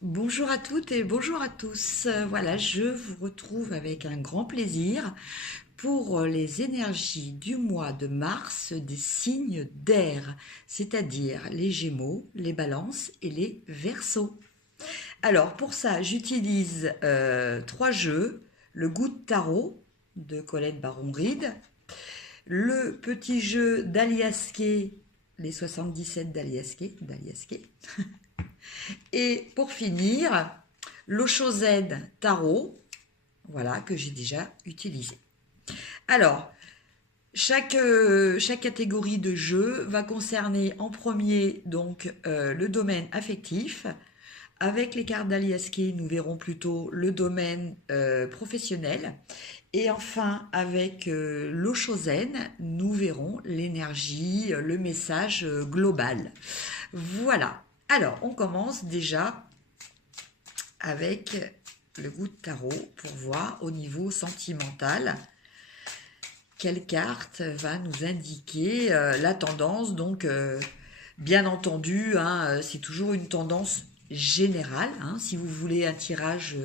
Bonjour à toutes et bonjour à tous. Voilà, je vous retrouve avec un grand plaisir pour les énergies du mois de mars des signes d'air, c'est-à-dire les Gémeaux, les Balances et les Verseaux. Alors pour ça, j'utilise trois jeux: le Goût de Tarot de Colette Baron-Reed, le petit jeu d'Aliasqué, les 77 d'Aliasqué, et pour finir, l'Osho Z Tarot, voilà, que j'ai déjà utilisé. Alors, chaque catégorie de jeu va concerner en premier donc le domaine affectif. Avec les cartes d'Aliasqué, nous verrons plutôt le domaine professionnel. Et enfin, avec l'Oshozen, nous verrons l'énergie, le message global. Voilà. Alors, on commence déjà avec le goût de tarot pour voir au niveau sentimental quelle carte va nous indiquer la tendance. Donc, bien entendu, hein, c'est toujours une tendance générale. Hein. Si vous voulez un tirage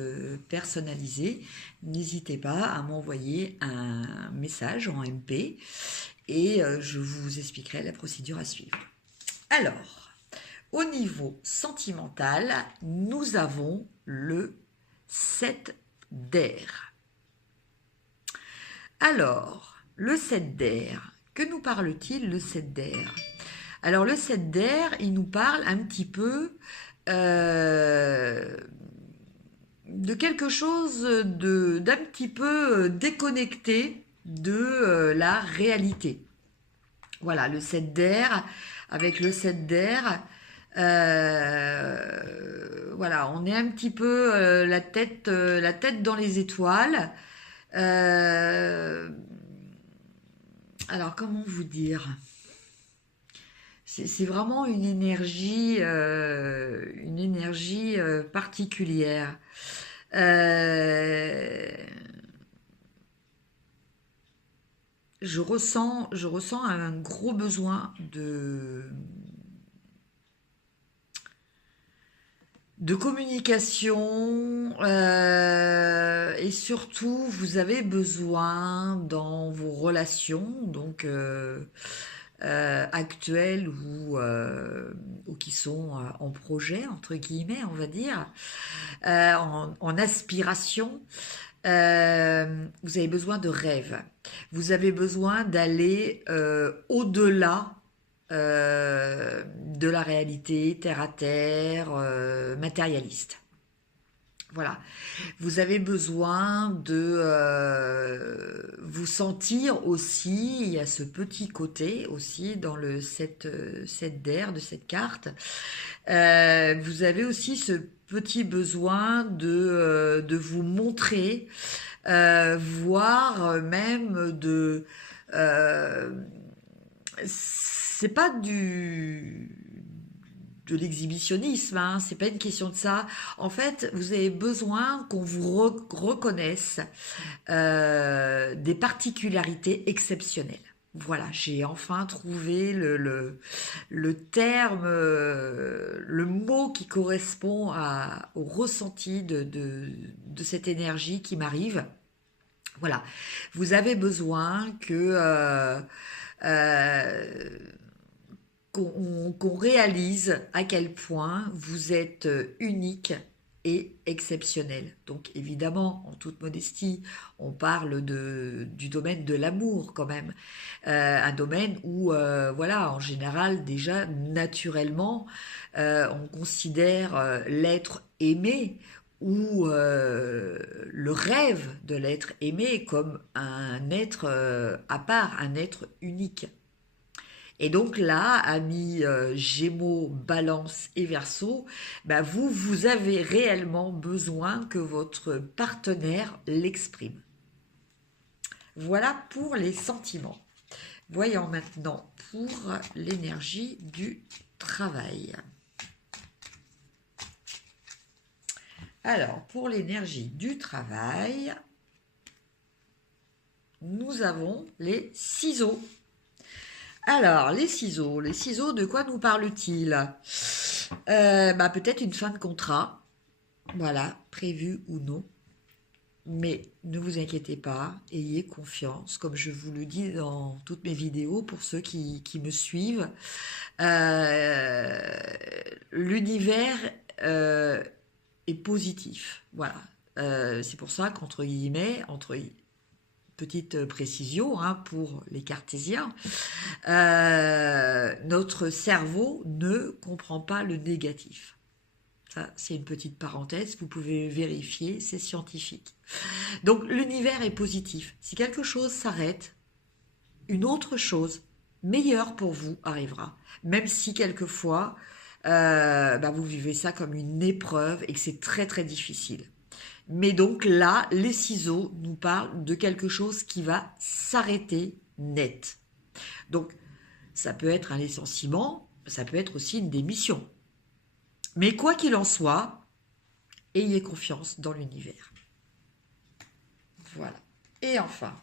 personnalisé, n'hésitez pas à m'envoyer un message en MP et je vous expliquerai la procédure à suivre. Alors, au niveau sentimental, nous avons le 7 d'air. Alors, le 7 d'air, que nous parle-t-il le 7 d'air? Alors le 7 d'air, il nous parle un petit peu de quelque chose d'un petit peu déconnecté de la réalité. Voilà, le 7 d'air, avec le 7 d'air, voilà, on est un petit peu la tête dans les étoiles. Euh, alors, comment vous dire? C'est vraiment une énergie particulière. Euh, je ressens un gros besoin de communication et surtout vous avez besoin dans vos relations donc actuelles ou qui sont en projet entre guillemets on va dire en aspiration. Vous avez besoin de rêve. Vous avez besoin d'aller au-delà de la réalité terre à terre, matérialiste. Voilà. Vous avez besoin de vous sentir aussi, il y a ce petit côté aussi dans le 7 d'air de cette carte. Vous avez aussi ce petit besoin de vous montrer, voire même euh, c'est pas de l'exhibitionnisme, hein, c'est pas une question de ça. En fait, vous avez besoin qu'on vous reconnaisse des particularités exceptionnelles. Voilà, j'ai enfin trouvé le terme, le mot qui correspond au ressenti de cette énergie qui m'arrive. Voilà, vous avez besoin euh, qu'on réalise à quel point vous êtes unique et exceptionnel. Donc évidemment, en toute modestie, on parle du domaine de l'amour quand même. Un domaine où, voilà, en général, déjà, naturellement, on considère l'être aimé ou le rêve de l'être aimé comme un être à part, un être unique. Et donc là, amis Gémeaux, Balance et Verseau, bah vous avez réellement besoin que votre partenaire l'exprime. Voilà pour les sentiments. Voyons maintenant pour l'énergie du travail. Alors, pour l'énergie du travail, nous avons les ciseaux. Alors, les ciseaux, de quoi nous parle-t-il? Peut-être une fin de contrat. Voilà, prévu ou non. Mais ne vous inquiétez pas, ayez confiance, comme je vous le dis dans toutes mes vidéos pour ceux qui me suivent. Euh, L'univers est positif, voilà. C'est pour ça qu'entre guillemets, petite précision hein, pour les cartésiens, notre cerveau ne comprend pas le négatif. Ça, c'est une petite parenthèse, vous pouvez vérifier, c'est scientifique. Donc l'univers est positif. Si quelque chose s'arrête, une autre chose meilleure pour vous arrivera. Même si quelquefois, vous vivez ça comme une épreuve et que c'est très très difficile. Mais donc là, les ciseaux nous parlent de quelque chose qui va s'arrêter net. Donc ça peut être un licenciement, ça peut être aussi une démission. Mais quoi qu'il en soit, ayez confiance dans l'univers. Voilà. Et enfin,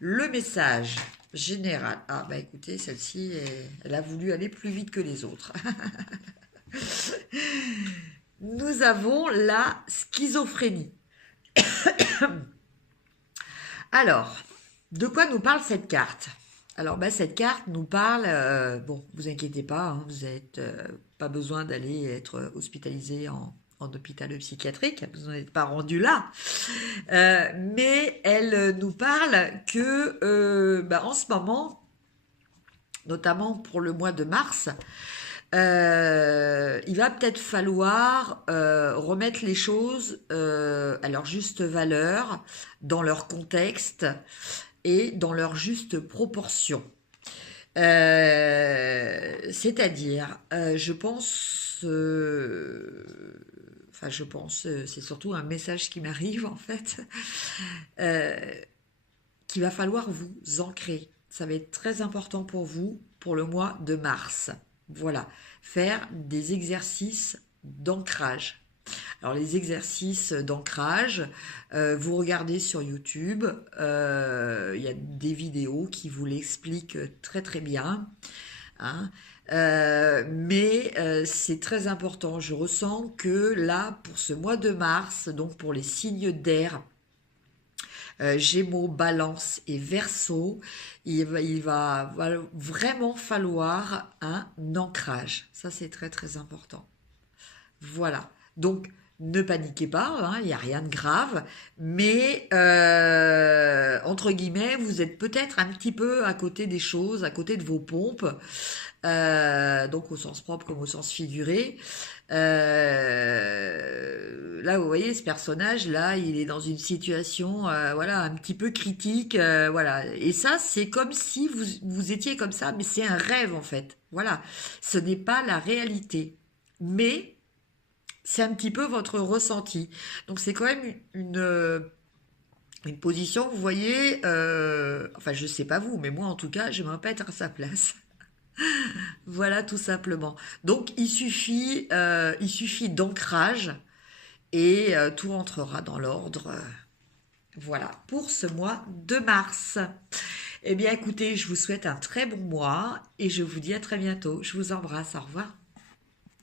le message général. Ah bah écoutez, celle-ci, elle a voulu aller plus vite que les autres. Nous avons la schizophrénie. Alors, de quoi nous parle cette carte? Alors, cette carte nous parle, bon, vous inquiétez pas, hein, vous n'êtes pas besoin d'aller être hospitalisé en hôpital psychiatrique, vous n'en êtes pas rendu là. Mais elle nous parle que, en ce moment, notamment pour le mois de mars, il va peut-être falloir remettre les choses à leur juste valeur, dans leur contexte et dans leur juste proportion. C'est-à-dire, je pense, c'est surtout un message qui m'arrive en fait, euh, qu'il va falloir vous ancrer. Ça va être très important pour vous pour le mois de mars. Voilà, faire des exercices d'ancrage. Alors les exercices d'ancrage, vous regardez sur YouTube, il y a des vidéos qui vous l'expliquent très très bien. Hein. Mais c'est très important. Je ressens que là, pour ce mois de mars, donc pour les signes d'air, Gémeaux, Balance et Verseau, il va vraiment falloir un ancrage. Ça, c'est très très important. Voilà. Donc, ne paniquez pas, hein, il n'y a rien de grave, mais entre guillemets, vous êtes peut-être un petit peu à côté des choses, à côté de vos pompes, donc au sens propre comme au sens figuré. Là, vous voyez, ce personnage, là, il est dans une situation, voilà, un petit peu critique, voilà. Et ça, c'est comme si vous étiez comme ça, mais c'est un rêve en fait. Voilà, ce n'est pas la réalité, mais c'est un petit peu votre ressenti. Donc c'est quand même une position, vous voyez, enfin je sais pas vous, mais moi en tout cas, j'aimerais pas être à sa place. Voilà tout simplement. Donc il suffit d'ancrage et tout rentrera dans l'ordre. Voilà pour ce mois de mars. Eh bien écoutez, je vous souhaite un très bon mois et je vous dis à très bientôt. Je vous embrasse, au revoir.